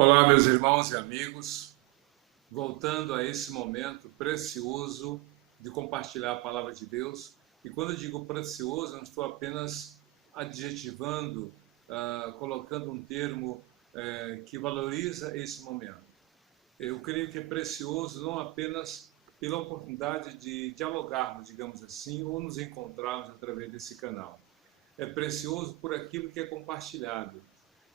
Olá, meus irmãos e amigos, voltando a esse momento precioso de compartilhar a palavra de Deus. E quando eu digo precioso, não estou apenas adjetivando, colocando um termo que valoriza esse momento. Eu creio que é precioso não apenas pela oportunidade de dialogarmos, digamos assim, ou nos encontrarmos através desse canal. É precioso por aquilo que é compartilhado.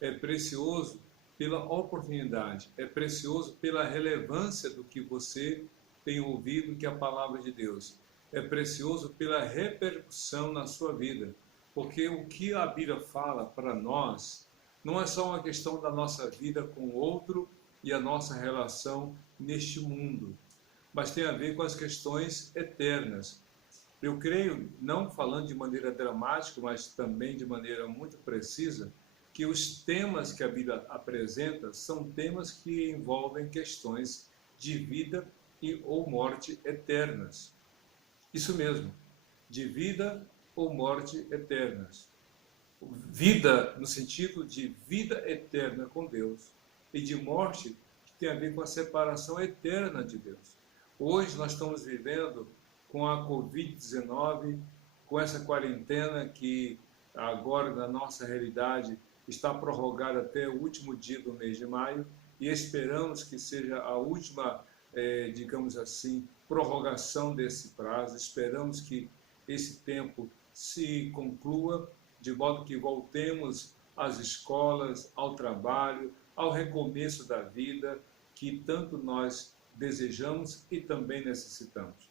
É precioso pela oportunidade. É precioso pela relevância do que você tem ouvido, que é a palavra de Deus. É precioso pela repercussão na sua vida. Porque o que a Bíblia fala para nós não é só uma questão da nossa vida com o outro e a nossa relação neste mundo, mas tem a ver com as questões eternas. Eu creio, não falando de maneira dramática, mas também de maneira muito precisa, que os temas que a Bíblia apresenta são temas que envolvem questões de vida e ou morte eternas. Isso mesmo, de vida ou morte eternas. Vida no sentido de vida eterna com Deus e de morte que tem a ver com a separação eterna de Deus. Hoje nós estamos vivendo com a Covid-19, com essa quarentena que agora na nossa realidade está prorrogada até o último dia do mês de maio e esperamos que seja a última, digamos assim, prorrogação desse prazo. Esperamos que esse tempo se conclua de modo que voltemos às escolas, ao trabalho, ao recomeço da vida que tanto nós desejamos e também necessitamos.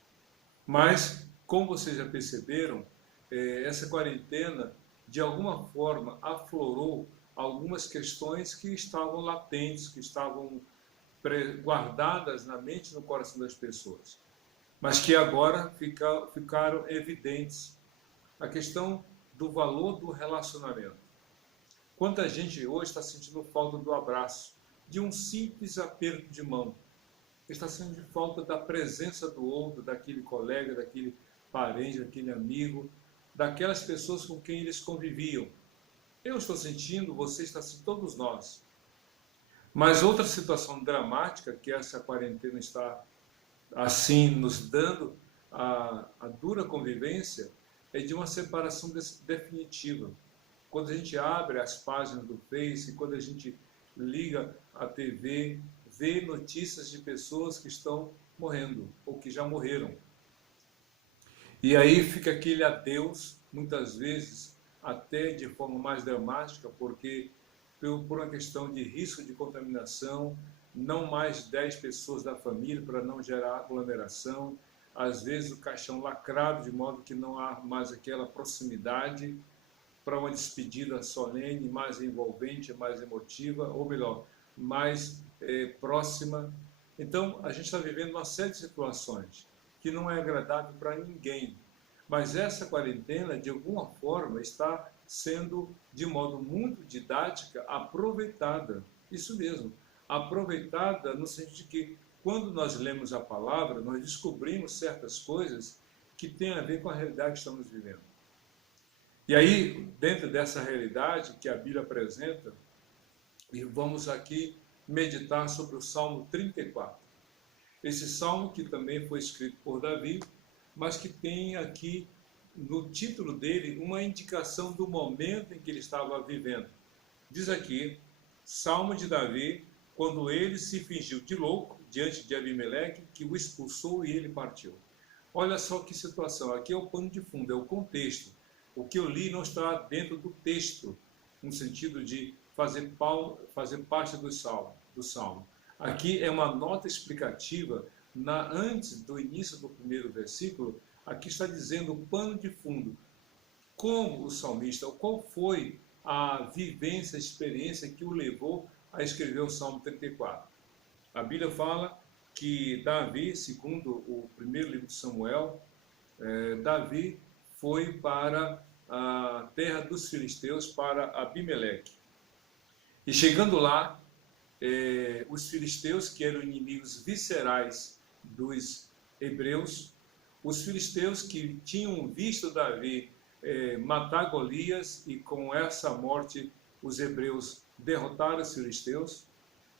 Mas, como vocês já perceberam, essa quarentena, de alguma forma, aflorou algumas questões que estavam latentes, que estavam guardadas na mente e no coração das pessoas, mas que agora ficaram evidentes. A questão do valor do relacionamento. Quanta gente hoje está sentindo falta do abraço, de um simples aperto de mão. Está sentindo falta da presença do outro, daquele colega, daquele parente, daquele amigo, daquelas pessoas com quem eles conviviam. Eu estou sentindo, você está sentindo, todos nós. Mas outra situação dramática que essa quarentena está assim nos dando, a dura convivência, é de uma separação definitiva. Quando a gente abre as páginas do Face, quando a gente liga a TV, vê notícias de pessoas que estão morrendo ou que já morreram. E aí fica aquele adeus, muitas vezes até de forma mais dramática, porque por uma questão de risco de contaminação, não mais 10 pessoas da família para não gerar aglomeração, às vezes o caixão lacrado de modo que não há mais aquela proximidade para uma despedida solene, mais envolvente, mais emotiva, ou melhor, mais próxima. Então, a gente está vivendo uma série de situações que não é agradável para ninguém. Mas essa quarentena, de alguma forma, está sendo, de modo muito didática, aproveitada. Isso mesmo, aproveitada no sentido de que, quando nós lemos a palavra, nós descobrimos certas coisas que têm a ver com a realidade que estamos vivendo. E aí, dentro dessa realidade que a Bíblia apresenta, e vamos aqui meditar sobre o Salmo 34. Esse salmo que também foi escrito por Davi, mas que tem aqui no título dele uma indicação do momento em que ele estava vivendo. Diz aqui, Salmo de Davi, quando ele se fingiu de louco diante de Abimeleque, que o expulsou e ele partiu. Olha só que situação, aqui é o pano de fundo, é o contexto. O que eu li não está dentro do texto, no sentido de fazer parte do salmo. Aqui é uma nota explicativa, antes do início do primeiro versículo, aqui está dizendo o pano de fundo. Como o salmista, qual foi a vivência, a experiência que o levou a escrever o Salmo 34. A Bíblia fala que Davi, segundo o primeiro livro de Samuel, Davi foi para a terra dos filisteus, para Abimeleque. E chegando lá, os filisteus, que eram inimigos viscerais dos hebreus, os filisteus que tinham visto Davi matar Golias, e com essa morte os hebreus derrotaram os filisteus,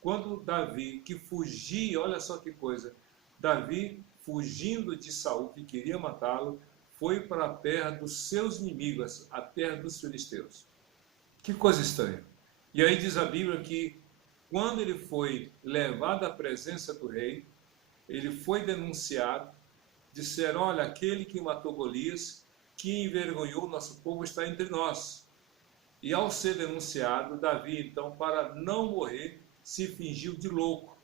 quando Davi, que fugia, olha só que coisa, Davi, fugindo de Saul, que queria matá-lo, foi para a terra dos seus inimigos, a terra dos filisteus. Que coisa estranha. E aí diz a Bíblia que quando ele foi levado à presença do rei, ele foi denunciado, disseram, olha, aquele que matou Golias, que envergonhou nosso povo, está entre nós. E ao ser denunciado, Davi, então, para não morrer, se fingiu de louco,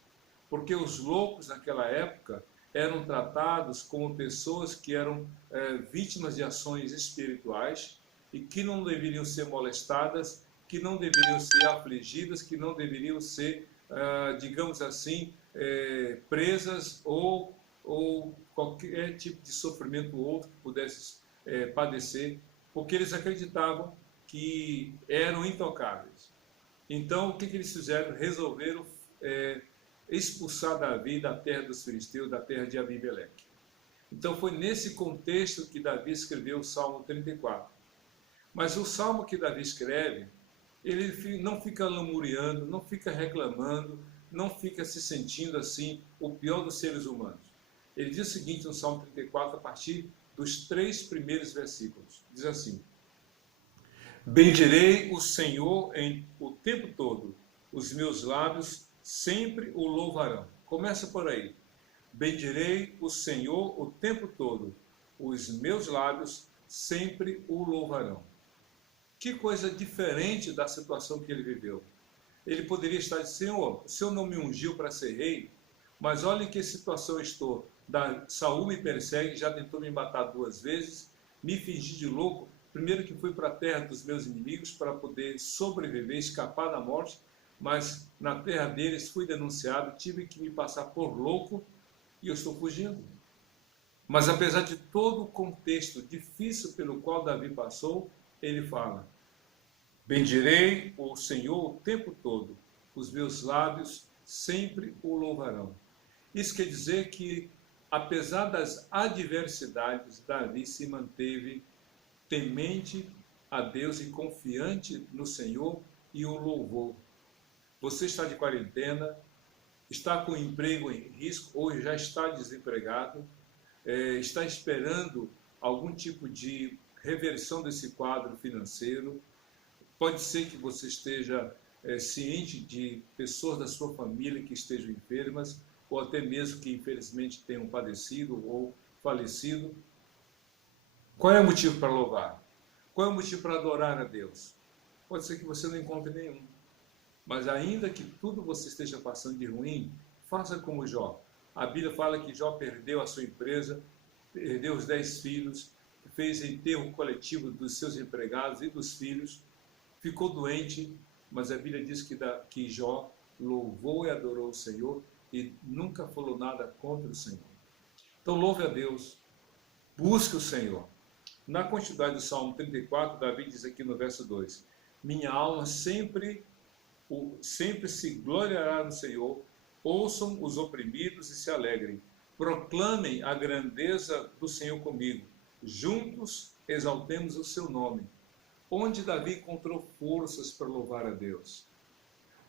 porque os loucos naquela época eram tratados como pessoas que eram vítimas de ações espirituais e que não deveriam ser molestadas, que não deveriam ser afligidas, que não deveriam ser, digamos assim, presas ou qualquer tipo de sofrimento outro que pudesse padecer, porque eles acreditavam que eram intocáveis. Então, o que eles fizeram? Resolveram expulsar Davi da terra dos filisteus, da terra de Abimeleque. Então, foi nesse contexto que Davi escreveu o Salmo 34. Mas o Salmo que Davi escreve, ele não fica lamuriando, não fica reclamando, não fica se sentindo assim o pior dos seres humanos. Ele diz o seguinte no Salmo 34, a partir dos 3 primeiros versículos. Diz assim: bendirei o Senhor em o tempo todo, os meus lábios sempre o louvarão. Começa por aí. Bendirei o Senhor o tempo todo, os meus lábios sempre o louvarão. Que coisa diferente da situação que ele viveu. Ele poderia estar dizendo, Senhor, o Senhor não me ungiu para ser rei, mas olha em que situação eu estou. Saul me persegue, já tentou me matar 2 vezes, me fingi de louco, primeiro que fui para a terra dos meus inimigos para poder sobreviver, escapar da morte, mas na terra deles fui denunciado, tive que me passar por louco e eu estou fugindo. Mas apesar de todo o contexto difícil pelo qual Davi passou, ele fala, bendirei o Senhor o tempo todo, os meus lábios sempre o louvarão. Isso quer dizer que, apesar das adversidades, Davi se manteve temente a Deus e confiante no Senhor e o louvou. Você está de quarentena, está com o emprego em risco ou já está desempregado, está esperando algum tipo de reversão desse quadro financeiro. Pode ser que você esteja ciente de pessoas da sua família que estejam enfermas ou até mesmo que infelizmente tenham padecido ou falecido. Qual é o motivo para louvar? Qual é o motivo para adorar a Deus? Pode ser que você não encontre nenhum. Mas ainda que tudo você esteja passando de ruim, faça como Jó. A Bíblia fala que Jó perdeu a sua empresa, perdeu os 10 filhos, fez enterro coletivo dos seus empregados e dos filhos, ficou doente, mas a Bíblia diz que Jó louvou e adorou o Senhor e nunca falou nada contra o Senhor. Então louve a Deus, busque o Senhor. Na continuidade do Salmo 34, Davi diz aqui no verso 2, minha alma sempre se gloriará no Senhor, ouçam os oprimidos e se alegrem, proclamem a grandeza do Senhor comigo, juntos exaltemos o seu nome. Onde Davi encontrou forças para louvar a Deus?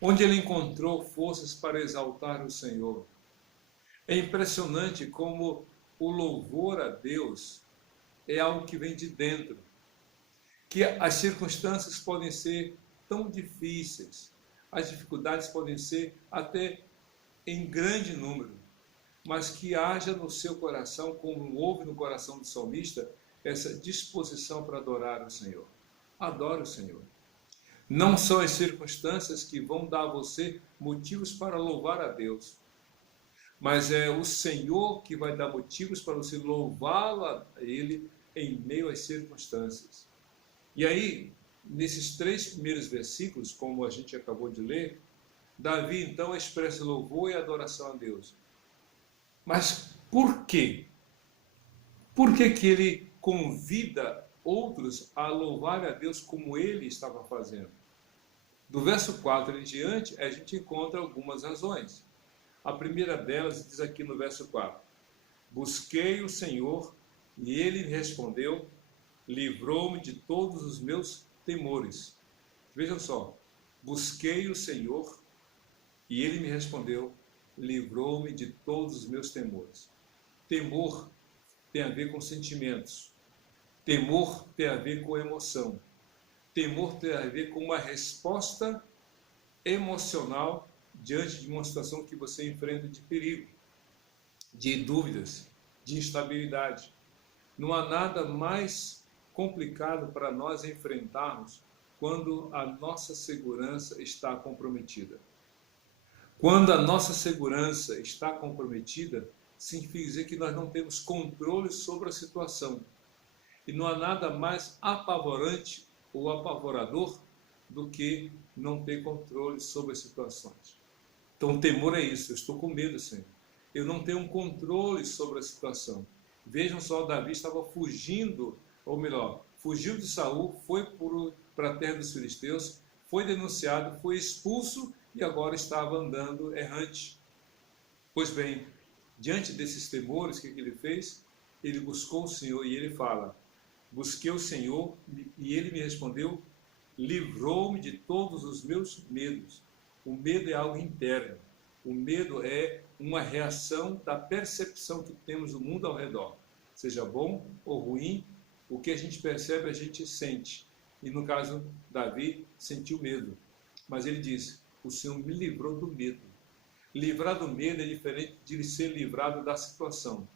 Onde ele encontrou forças para exaltar o Senhor? É impressionante como o louvor a Deus é algo que vem de dentro, que as circunstâncias podem ser tão difíceis, as dificuldades podem ser até em grande número, mas que haja no seu coração, como houve no coração do salmista, essa disposição para adorar o Senhor. Adore o Senhor. Não são as circunstâncias que vão dar a você motivos para louvar a Deus, mas é o Senhor que vai dar motivos para você louvá-lo a Ele em meio às circunstâncias. E aí, nesses 3 primeiros versículos, como a gente acabou de ler, Davi então expressa louvor e adoração a Deus. Mas por quê? Por que que ele convida outros a louvar a Deus como ele estava fazendo? Do verso 4 em diante, a gente encontra algumas razões. A primeira delas diz aqui no verso 4, busquei o Senhor e ele me respondeu, livrou-me de todos os meus temores. Vejam só, busquei o Senhor E ele me respondeu, livrou-me de todos os meus temores. Temor tem a ver com sentimentos. Temor tem a ver com emoção. Temor tem a ver com uma resposta emocional diante de uma situação que você enfrenta de perigo, de dúvidas, de instabilidade. Não há nada mais complicado para nós enfrentarmos quando a nossa segurança está comprometida. Quando a nossa segurança está comprometida, significa dizer que nós não temos controle sobre a situação. E não há nada mais apavorante ou apavorador do que não ter controle sobre as situações. Então, o temor é isso. Eu estou com medo, Senhor. Eu não tenho um controle sobre a situação. Vejam só, Davi estava fugindo, ou melhor, fugiu de Saul, foi para a terra dos filisteus, foi denunciado, foi expulso e agora estava andando errante. Pois bem, diante desses temores, o que ele fez? Ele buscou o Senhor e ele fala, busquei o Senhor e ele me respondeu, livrou-me de todos os meus medos. O medo é algo interno. O medo é uma reação da percepção que temos do mundo ao redor. Seja bom ou ruim, o que a gente percebe, a gente sente. E no caso, Davi sentiu medo. Mas ele diz, o Senhor me livrou do medo. Livrar do medo é diferente de ser livrado da situação.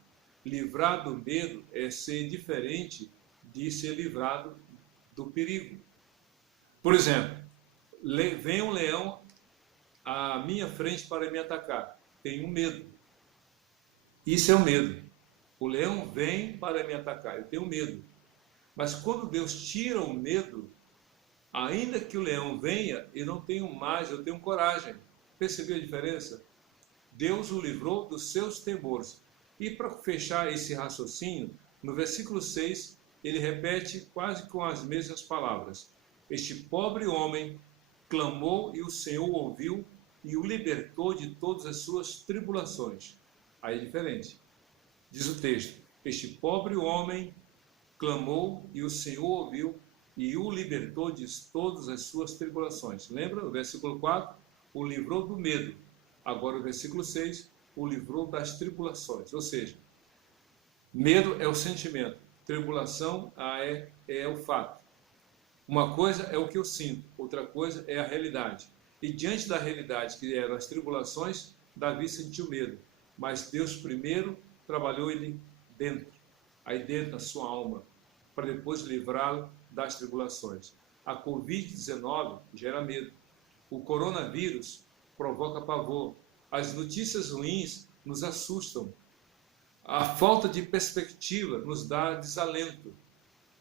Livrar do medo é ser diferente de ser livrado do perigo. Por exemplo, vem um leão à minha frente para me atacar. Tenho medo. Isso é o medo. O leão vem para me atacar. Eu tenho medo. Mas quando Deus tira o medo, ainda que o leão venha, eu não tenho mais, eu tenho coragem. Percebeu a diferença? Deus o livrou dos seus temores. E para fechar esse raciocínio, no versículo 6, ele repete quase com as mesmas palavras. Este pobre homem clamou e o Senhor o ouviu e o libertou de todas as suas tribulações. Aí é diferente. Diz o texto, este pobre homem clamou e o Senhor ouviu e o libertou de todas as suas tribulações. Lembra? O versículo 4, o livrou do medo. Agora o versículo 6, o livrou das tribulações. Ou seja, medo é o sentimento, tribulação é o fato. Uma coisa é o que eu sinto, outra coisa é a realidade. E diante da realidade, que eram as tribulações, Davi sentiu medo. Mas Deus primeiro trabalhou ele dentro, aí dentro da sua alma, para depois livrá-lo das tribulações. A Covid-19 gera medo. O coronavírus provoca pavor. As notícias ruins nos assustam. A falta de perspectiva nos dá desalento.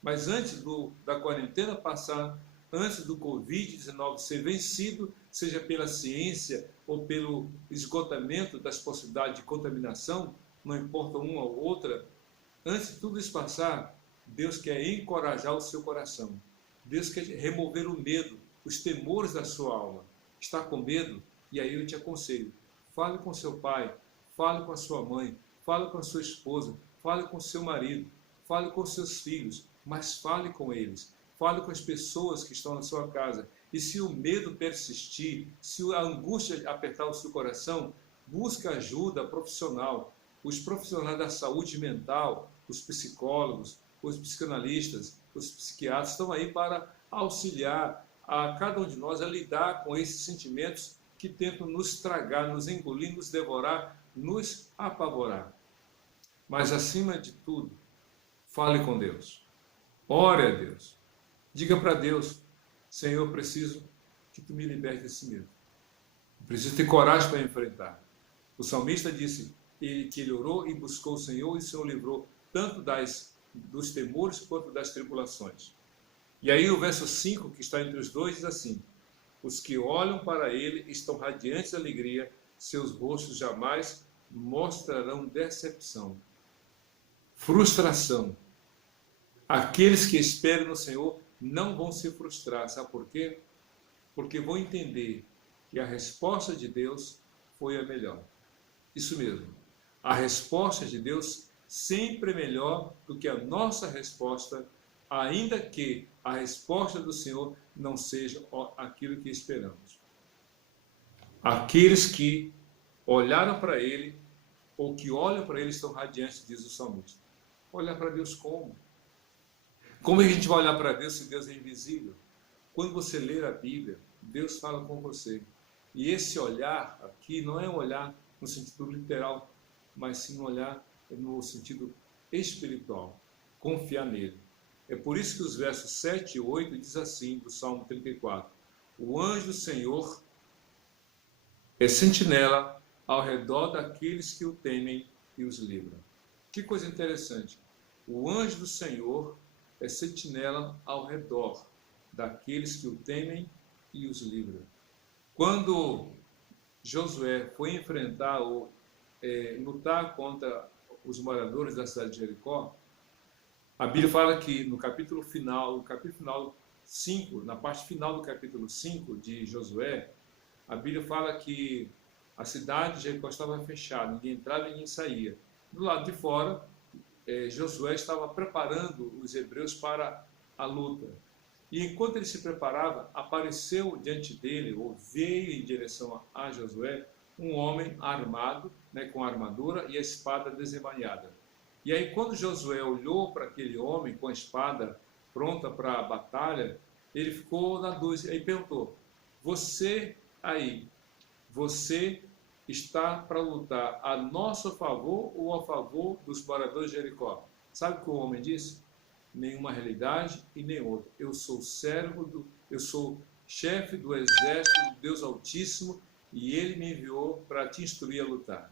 Mas antes da quarentena passar, antes do Covid-19 ser vencido, seja pela ciência ou pelo esgotamento das possibilidades de contaminação, não importa uma ou outra, antes de tudo isso passar, Deus quer encorajar o seu coração. Deus quer remover o medo, os temores da sua alma. Está com medo? E aí eu te aconselho, fale com seu pai, fale com a sua mãe, fale com a sua esposa, fale com seu marido, fale com seus filhos, mas fale com eles. Fale com as pessoas que estão na sua casa. E se o medo persistir, se a angústia apertar o seu coração, busque ajuda profissional. Os profissionais da saúde mental, os psicólogos, os psicanalistas, os psiquiatras estão aí para auxiliar a cada um de nós a lidar com esses sentimentos que tentam nos tragar, nos engolir, nos devorar, nos apavorar. Mas acima de tudo, fale com Deus. Ore a Deus. Diga para Deus, Senhor, eu preciso que tu me libertes desse medo. Eu preciso ter coragem para enfrentar. O salmista disse que ele orou e buscou o Senhor, e o Senhor livrou tanto dos temores quanto das tribulações. E aí o verso 5, que está entre os dois, diz assim, os que olham para ele estão radiantes de alegria, seus rostos jamais mostrarão decepção, frustração. Aqueles que esperam no Senhor não vão se frustrar. Sabe por quê? Porque vão entender que a resposta de Deus foi a melhor. Isso mesmo. A resposta de Deus sempre é melhor do que a nossa resposta, ainda que a resposta do Senhor não seja aquilo que esperamos. Aqueles que olharam para ele, ou que olham para ele, estão radiantes, diz o salmista. Olhar para Deus como? Como é que a gente vai olhar para Deus se Deus é invisível? Quando você ler a Bíblia, Deus fala com você. E esse olhar aqui não é um olhar no sentido literal, mas sim um olhar no sentido espiritual. Confiar nele. É por isso que os versos 7 e 8 diz assim, do Salmo 34. O anjo do Senhor é sentinela ao redor daqueles que o temem e os livra. Que coisa interessante. O anjo do Senhor é sentinela ao redor daqueles que o temem e os livra. Quando Josué foi enfrentar ou lutar contra os moradores da cidade de Jericó, a Bíblia fala que no capítulo final 5, na parte final do capítulo 5 de Josué, a Bíblia fala que a cidade de Jericó estava fechada, ninguém entrava e ninguém saía. Do lado de fora, Josué estava preparando os hebreus para a luta. E enquanto ele se preparava, apareceu diante dele, ou veio em direção a Josué, um homem armado, com a armadura e a espada desembainhada. E aí, quando Josué olhou para aquele homem com a espada pronta para a batalha, ele ficou na dúvida e perguntou: você aí, você está para lutar a nosso favor ou a favor dos moradores de Jericó? Sabe o que o homem disse? Nenhuma realidade e nem outra. Eu sou eu sou chefe do exército do Deus Altíssimo e ele me enviou para te instruir a lutar.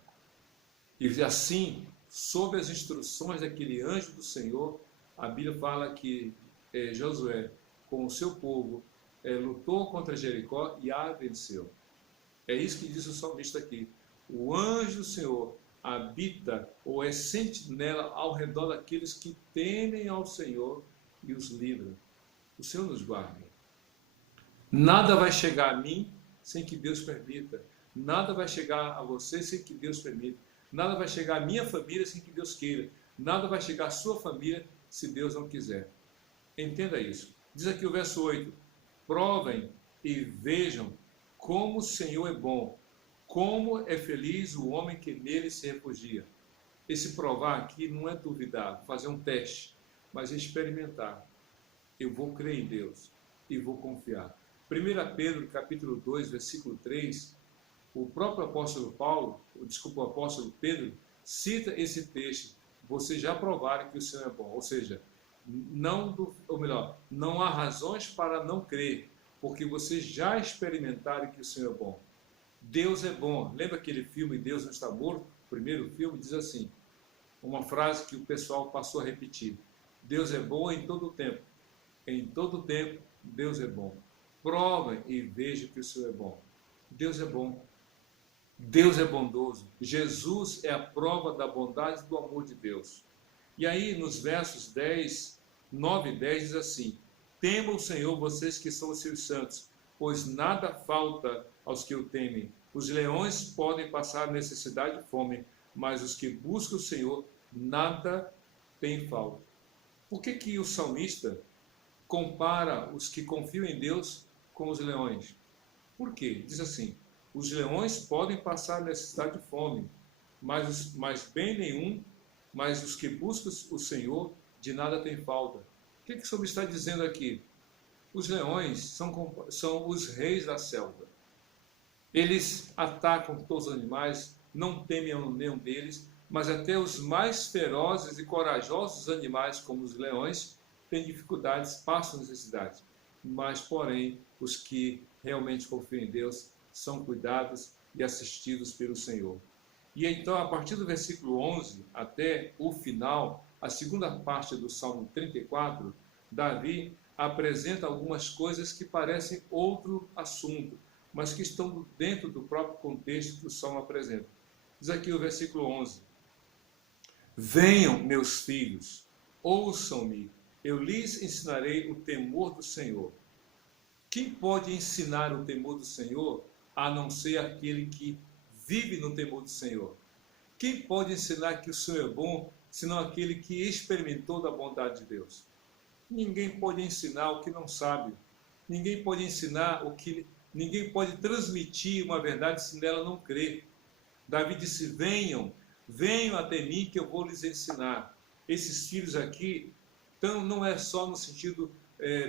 E assim, sob as instruções daquele anjo do Senhor, a Bíblia fala que Josué, com o seu povo, lutou contra Jericó e a venceu. É isso que diz o salmista aqui. O anjo do Senhor habita ou é sentinela ao redor daqueles que temem ao Senhor e os livra. O Senhor nos guarda. Nada vai chegar a mim sem que Deus permita. Nada vai chegar a você sem que Deus permita. Nada vai chegar à minha família sem que Deus queira. Nada vai chegar à sua família se Deus não quiser. Entenda isso. Diz aqui o verso 8. Provem e vejam como o Senhor é bom. Como é feliz o homem que nele se refugia. Esse provar aqui não é duvidar, fazer um teste, mas experimentar. Eu vou crer em Deus e vou confiar. 1 Pedro, capítulo 2, versículo 3, o próprio apóstolo o apóstolo Pedro, cita esse texto. Vocês já provaram que o Senhor é bom. Ou seja, não há razões para não crer, porque vocês já experimentaram que o Senhor é bom. Deus é bom. Lembra aquele filme Deus Não Está Morto? O primeiro filme diz assim, uma frase que o pessoal passou a repetir. Deus é bom em todo o tempo. Em todo o tempo, Deus é bom. Provem e vejam que o Senhor é bom. Deus é bom. Deus é bondoso. Jesus é a prova da bondade e do amor de Deus. E aí, nos versos 9 e 10, diz assim: temam o Senhor, vocês que são os seus santos, pois nada falta aos que o temem. Os leões podem passar necessidade e fome, mas os que buscam o Senhor, nada tem falta. Por que o salmista compara os que confiam em Deus com os leões? Por quê? Diz assim: os leões podem passar necessidade e fome, mas bem nenhum, mas os que buscam o Senhor, de nada tem falta. O que o salmista está dizendo aqui? Os leões são os reis da selva. Eles atacam todos os animais, não temem nenhum deles, mas até os mais ferozes e corajosos animais, como os leões, têm dificuldades, passam necessidades. Mas, porém, os que realmente confiam em Deus são cuidados e assistidos pelo Senhor. E então, a partir do versículo 11 até o final, a segunda parte do Salmo 34, Davi apresenta algumas coisas que parecem outro assunto, mas que estão dentro do próprio contexto que o Salmo apresenta. Diz aqui o versículo 11: venham, meus filhos, ouçam-me, eu lhes ensinarei o temor do Senhor. Quem pode ensinar o temor do Senhor, a não ser aquele que vive no temor do Senhor? Quem pode ensinar que o Senhor é bom, senão aquele que experimentou da bondade de Deus? Ninguém pode ensinar o que não sabe. Ninguém pode ensinar o que Ninguém pode transmitir uma verdade se nela não crer. Davi disse: venham até mim que eu vou lhes ensinar. Esses filhos aqui, então, não é só no sentido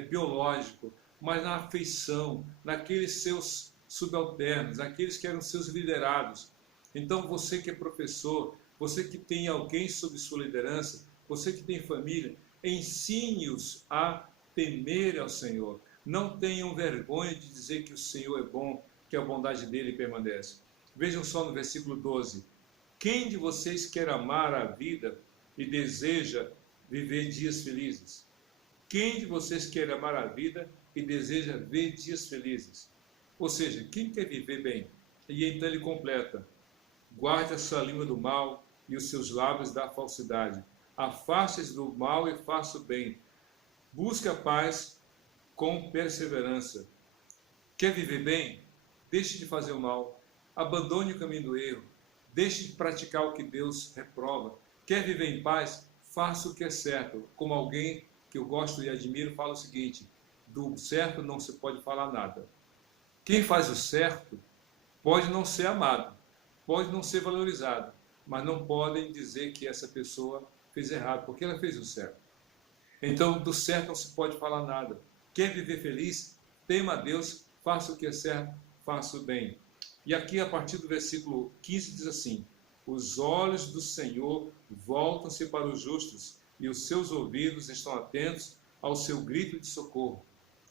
biológico, mas na afeição, naqueles seus subalternos, aqueles que eram seus liderados. Então, você que é professor, você que tem alguém sob sua liderança, você que tem família, ensine-os a temer ao Senhor. Não tenham vergonha de dizer que o Senhor é bom, que a bondade dele permanece. Vejam só no versículo 12. Quem de vocês quer amar a vida e deseja viver dias felizes? Quem de vocês quer amar a vida e deseja ver dias felizes? Ou seja, quem quer viver bem? E então ele completa: guarde a sua língua do mal e os seus lábios da falsidade. Afaste-se do mal e faça o bem. Busque a paz com perseverança. Quer viver bem? Deixe de fazer o mal. Abandone o caminho do erro. Deixe de praticar o que Deus reprova. Quer viver em paz? Faça o que é certo. Como alguém que eu gosto e admiro fala o seguinte: do certo não se pode falar nada. Quem faz o certo pode não ser amado, pode não ser valorizado, mas não podem dizer que essa pessoa fez errado, porque ela fez o certo. Então, do certo não se pode falar nada. Quer viver feliz? Tema a Deus, faça o que é certo, faça o bem. E aqui, a partir do versículo 15, diz assim: os olhos do Senhor voltam-se para os justos, e os seus ouvidos estão atentos ao seu grito de socorro.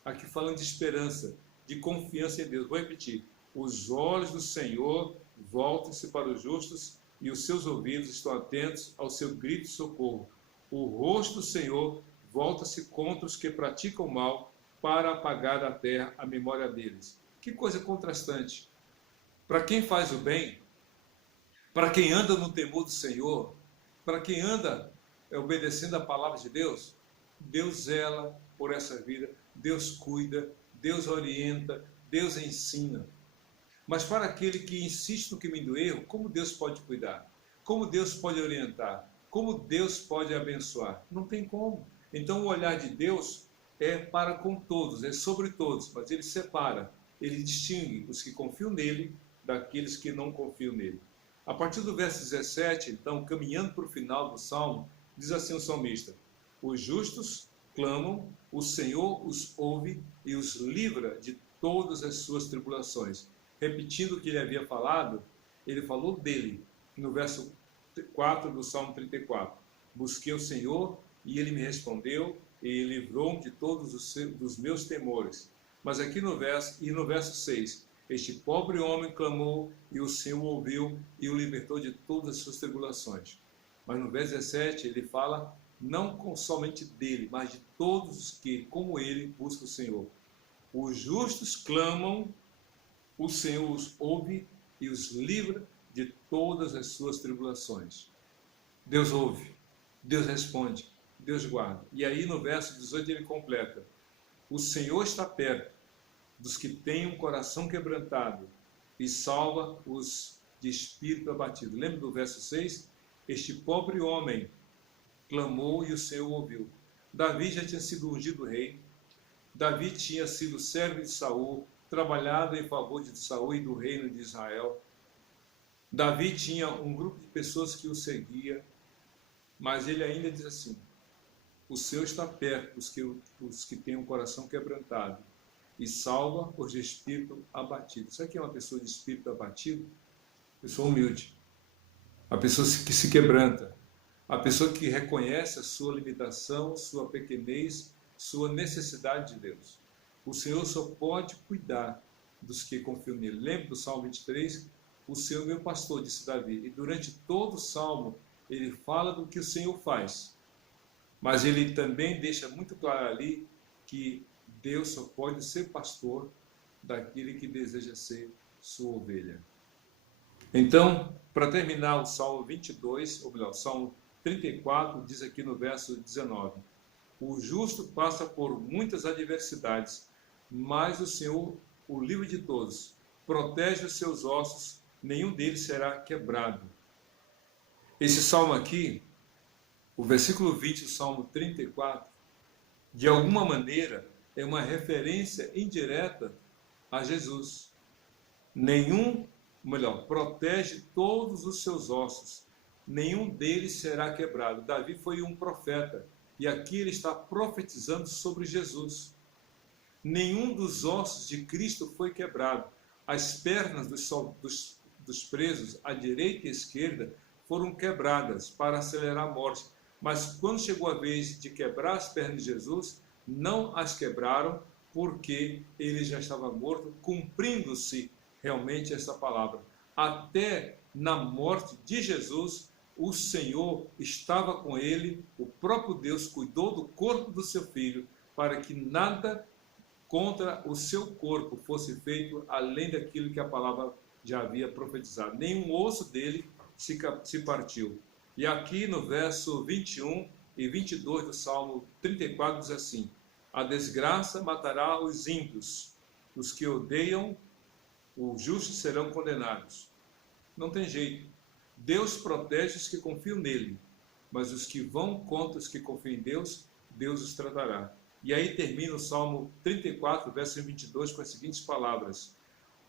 Aqui falando de esperança, de confiança em Deus. Vou repetir: os olhos do Senhor voltam-se para os justos, e os seus ouvidos estão atentos ao seu grito de socorro. O rosto do Senhor volta-se contra os que praticam o mal, para apagar da terra a memória deles. Que coisa contrastante. Para quem faz o bem, para quem anda no temor do Senhor, para quem anda obedecendo a palavra de Deus, Deus zela por essa vida, Deus cuida, Deus orienta, Deus ensina. Mas para aquele que insiste no caminho do erro, como Deus pode cuidar? Como Deus pode orientar? Como Deus pode abençoar? Não tem como. Então o olhar de Deus é para com todos, é sobre todos, mas ele separa, ele distingue os que confiam nele daqueles que não confiam nele. A partir do verso 17, então, caminhando para o final do Salmo, diz assim o salmista: os justos clamam, o Senhor os ouve e os livra de todas as suas tribulações. Repetindo o que ele havia falado, ele falou dele, no verso 4 do Salmo 34. Busquei o Senhor e ele me respondeu e livrou-me de todos os meus temores. Mas aqui no verso 6, este pobre homem clamou e o Senhor ouviu e o libertou de todas as suas tribulações. Mas no verso 17 ele fala não somente dele, mas de todos os que, como ele, buscam o Senhor. Os justos clamam, o Senhor os ouve e os livra de todas as suas tribulações. Deus ouve, Deus responde, Deus guarda. E aí no verso 18 ele completa: o Senhor está perto dos que têm um coração quebrantado e salva os de espírito abatido. Lembra do verso 6? Este pobre homem clamou e o Senhor ouviu. Davi já tinha sido ungido rei. Davi tinha sido servo de Saul, trabalhado em favor de Saul e do reino de Israel. Davi tinha um grupo de pessoas que o seguia, mas ele ainda diz assim: o Senhor está perto dos que têm um coração quebrantado e salva os de espírito abatido. Sabe o que é uma pessoa de espírito abatido? Pessoa humilde, a pessoa que se quebranta, a pessoa que reconhece a sua limitação, sua pequenez, sua necessidade de Deus. O Senhor só pode cuidar dos que confiam nele. Lembra do Salmo 23? O Senhor é meu pastor, disse Davi. E durante todo o Salmo, ele fala do que o Senhor faz. Mas ele também deixa muito claro ali que Deus só pode ser pastor daquele que deseja ser sua ovelha. Então, para terminar o Salmo 22, ou melhor, o Salmo 34, diz aqui no verso 19: o justo passa por muitas adversidades, mas o Senhor o livra de todos, protege os seus ossos, nenhum deles será quebrado. Esse salmo aqui, o versículo 20 do Salmo 34, de alguma maneira é uma referência indireta a Jesus. Nenhum, melhor, protege todos os seus ossos, nenhum deles será quebrado. Davi foi um profeta, e aqui ele está profetizando sobre Jesus. Nenhum dos ossos de Cristo foi quebrado. As pernas dos presos, à direita e à esquerda, foram quebradas para acelerar a morte. Mas quando chegou a vez de quebrar as pernas de Jesus, não as quebraram, porque ele já estava morto, cumprindo-se realmente essa palavra. Até na morte de Jesus, o Senhor estava com ele, o próprio Deus cuidou do corpo do seu filho, para que nada contra o seu corpo fosse feito além daquilo que a palavra já havia profetizado. Nenhum osso dele se partiu. E aqui no verso 21 e 22 do Salmo 34 diz assim: a desgraça matará os ímpios, os que odeiam os justos serão condenados. Não tem jeito. Deus protege os que confiam nele, mas os que vão contra os que confiam em Deus, Deus os tratará. E aí termina o Salmo 34, verso 22, com as seguintes palavras: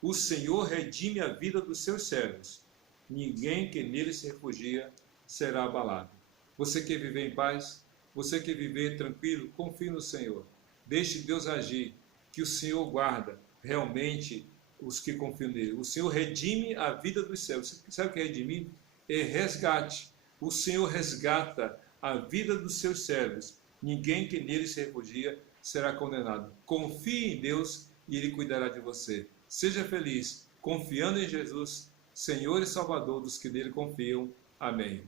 o Senhor redime a vida dos seus servos, ninguém que nele se refugia será abalado. Você quer viver em paz? Você quer viver tranquilo? Confie no Senhor. Deixe Deus agir, que o Senhor guarda realmente os que confiam nele. O Senhor redime a vida dos servos. Você sabe o que é redimir? É resgate. O Senhor resgata a vida dos seus servos. Ninguém que nele se refugia será condenado. Confie em Deus e Ele cuidará de você. Seja feliz, confiando em Jesus, Senhor e Salvador dos que nele confiam. Amém.